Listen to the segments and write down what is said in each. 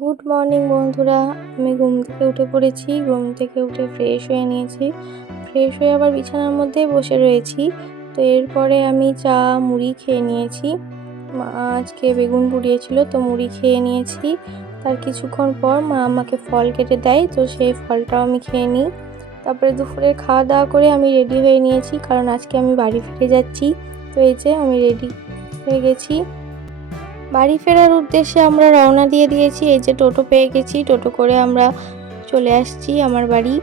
Good morning বন্ধুরা। আমি ঘুম থেকে উঠে পড়েছি। ঘুম থেকে উঠে ফ্রেশ হয়ে নিয়েছি। ফ্রেশ হয়ে আবার বিছানার মধ্যেই বসে রয়েছি। তো এরপরে আমি চা মুড়ি খেয়ে নিয়েছি। মা আজকে বেগুন পুড়িয়েছিল, তো মুড়ি খেয়ে নিয়েছি। তার কিছুক্ষণ পর মা আমাকে ফল কেটে দেয়, তো সেই ফলটাও আমি খেয়ে নিই। তারপরে দুপুরে খাওয়া দাওয়া করে আমি রেডি হয়ে নিয়েছি, কারণ আজকে আমি বাড়ি ফিরে যাচ্ছি। তো এই যে আমি রেডি হয়ে গেছি। বাড়ি ফেরার উদ্দেশ্যে আমরা রওনা দিয়ে দিয়েছি। এই যে টোটো পেয়ে গেছি, টোটো করে আমরা চলে আসছি আমার বাড়ি।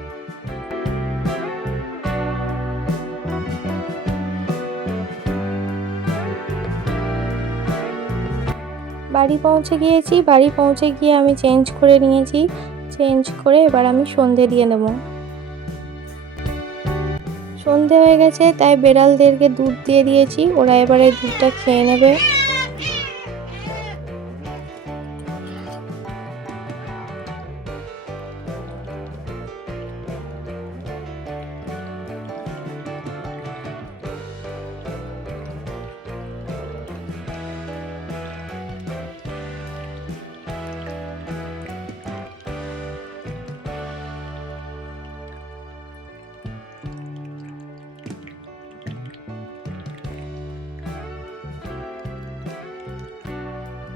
বাড়ি পৌঁছে গিয়েছি। বাড়ি পৌঁছে গিয়ে আমি চেঞ্জ করে নিয়েছি। চেঞ্জ করে এবার আমি সন্ধে দিয়ে নেব। সন্ধে হয়ে গেছে, তাই বেড়ালদেরকে দুধ দিয়ে দিয়েছি। ওরা এবার এই দুধটা খেয়ে নেবে।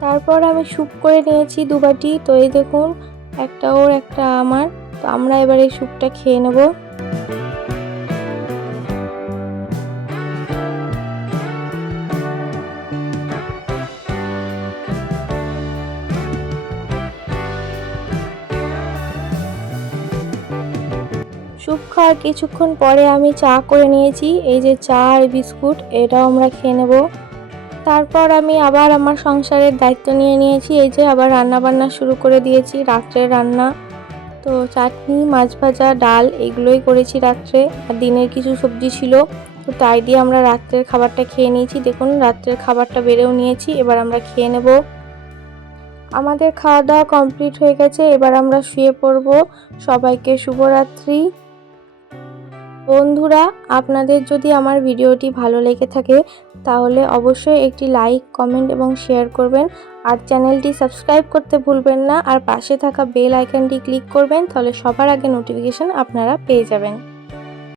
তারপর আমি স্যুপ করে নিয়েছি দুবাটি। তো এই দেখুন, একটা ওর একটা আমার। তো আমরা এবার এই স্যুপটা খেয়ে নেব। স্যুপ খাওয়ার কিছুক্ষণ পরে আমি চা করে নিয়েছি। এই যে চা আর বিস্কুট, এটাও আমরা খেয়ে নেব। তারপর আমি আবার আমার সংসারের দায়িত্ব নিয়ে নিয়েছি। এই যে আবার রান্না বান্না শুরু করে দিয়েছি, রাত্রের রান্না। তো চাটনি, মাছ ভাজা, ডাল এগুলোই করেছি রাত্রে। আর দিনের কিছু সবজি ছিল, তো তাই দিয়ে আমরা রাত্রের খাবারটা খেয়ে নিয়েছি। দেখুন, রাত্রের খাবারটা বেড়েও নিয়েছি। এবার আমরা খেয়ে নেব। আমাদের খাওয়া দাওয়া কমপ্লিট হয়ে গেছে। এবার আমরা শুয়ে পড়ব। সবাইকে শুভরাত্রি। বন্ধুরা, আপনাদের যদি আমার ভিডিওটি ভালো লেগে থাকে তাহলে অবশ্যই একটি লাইক, কমেন্ট এবং শেয়ার করবেন। আর চ্যানেলটি সাবস্ক্রাইব করতে ভুলবেন না। আর পাশে থাকা বেল আইকনটি ক্লিক করবেন, তাহলে সবার আগে নোটিফিকেশন আপনারা পেয়ে যাবেন।